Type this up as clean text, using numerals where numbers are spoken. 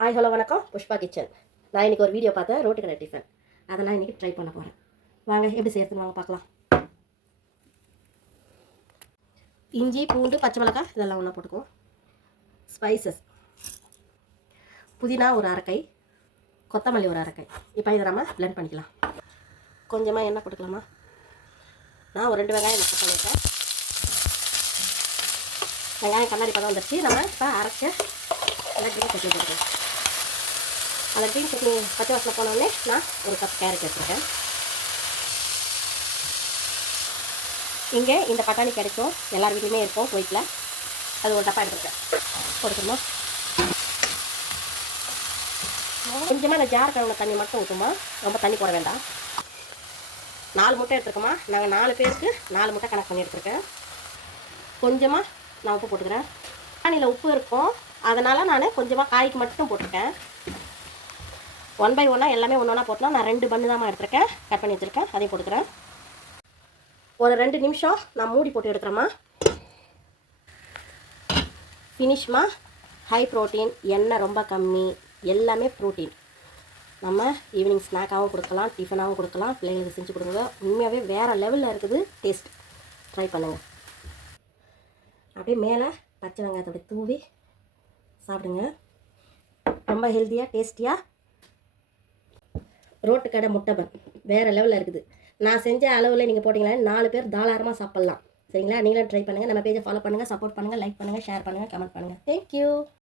Hi hello வணக்கம், Pushpa kitchen. நான் இன்றைக்கி ஒரு வீடியோ பார்த்தேன், ரோட்டு கடை டிஃபன். அதை நான் இன்றைக்கி ட்ரை பண்ண போகிறேன். வாங்க எப்படி செய்யறதுன்னு வாங்க பார்க்கலாம். இஞ்சி, பூண்டு, பச்சை மிளகாய் இதெல்லாம் ஒன்றா போட்டுக்குவோம். ஸ்பைசஸ்: புதினா ஒரு அரைக்கை, கொத்தமல்லி ஒரு அரைக்கை. இப்போ இதை நம்ம பிளெண்ட் பண்ணிக்கலாம். கொஞ்சமாக எண்ணெய் போட்டுக்கலாமா? நான் ஒரு 2 வெங்காயம் கட் பண்ணியிருக்கேன். வெங்காயம் கண்ணாடி பதம் வந்துடுச்சு. நம்ம இப்போ அரைச்ச எல்லாத்தையும் சட்னி போட்டுக்கலாம். அந்த க்ரீன் சட்னி பச்சை வாசனை போனோடனே நான் ஒரு கப் கேரட் எடுத்துருக்கேன். இங்கே இந்த பட்டாணி கிடைக்கும், எல்லார் வீட்லையுமே இருக்கும் குவைத்தில். அது ஒரு டப்பா எடுத்துருக்கேன். போட்டுக்கணுமா? கொஞ்சமாக இந்த ஜார் கழுவுன தண்ணி மட்டும் ஊற்றுமா, ரொம்ப தண்ணி போட வேண்டாம். 4 முட்டை எடுத்துருக்கோமா. நாங்கள் 4 பேருக்கு 4 முட்டை கணக்கு பண்ணி எடுத்துருக்கேன். கொஞ்சமாக நான் உப்பு போட்டுக்கிறேன். பட்டாணியில் உப்பு இருக்கும், அதனால் நான் கொஞ்சமாக காய்க்கு மட்டும் போட்டிருக்கேன். 1 by 1 எல்லாமே ஒன்று ஒன்றா போட்டோம். நான் 2 பன்னு தான் எடுத்துருக்கேன், கட் பண்ணி வச்சுருக்கேன். அதையும் போட்டுக்கிறேன். ஒரு 2 நிமிஷம் நான் மூடி போட்டு எடுக்கிறேம்மா. ஃபினிஷ்மா. ஹை ப்ரோட்டீன், எண்ணெய் ரொம்ப கம்மி, எல்லாமே ப்ரோட்டீன். நம்ம ஈவினிங் ஸ்நாக்காகவும் கொடுக்கலாம், டிஃபனாகவும் கொடுக்கலாம். பிள்ளைங்களுக்கு செஞ்சு கொடுங்க. உண்மையாகவே வேறு லெவலில் இருக்குது டேஸ்ட். ட்ரை பண்ணுங்கள். அப்படியே மேலே பச்சை வெங்காயத்தோட தூவி சாப்பிடுங்க. ரொம்ப ஹெல்த்தியாக டேஸ்டியாக ரோட்டு கடை முட்டை பன் வேறு லெவலில் இருக்குது. நான் செஞ்ச அளவில் நீங்கள் போட்டிங்களா 4 பேர் தாராளமாக சாப்பிட்லாம். சரிங்களா? நீங்களும் ட்ரை பண்ணுங்கள். நம்ம பேஜை ஃபாலோ பண்ணுங்கள், சப்போர்ட் பண்ணுங்கள், லைக் பண்ணுங்கள், ஷேர் பண்ணுங்கள், கமெண்ட் பண்ணுங்கள். தேங்க்யூ.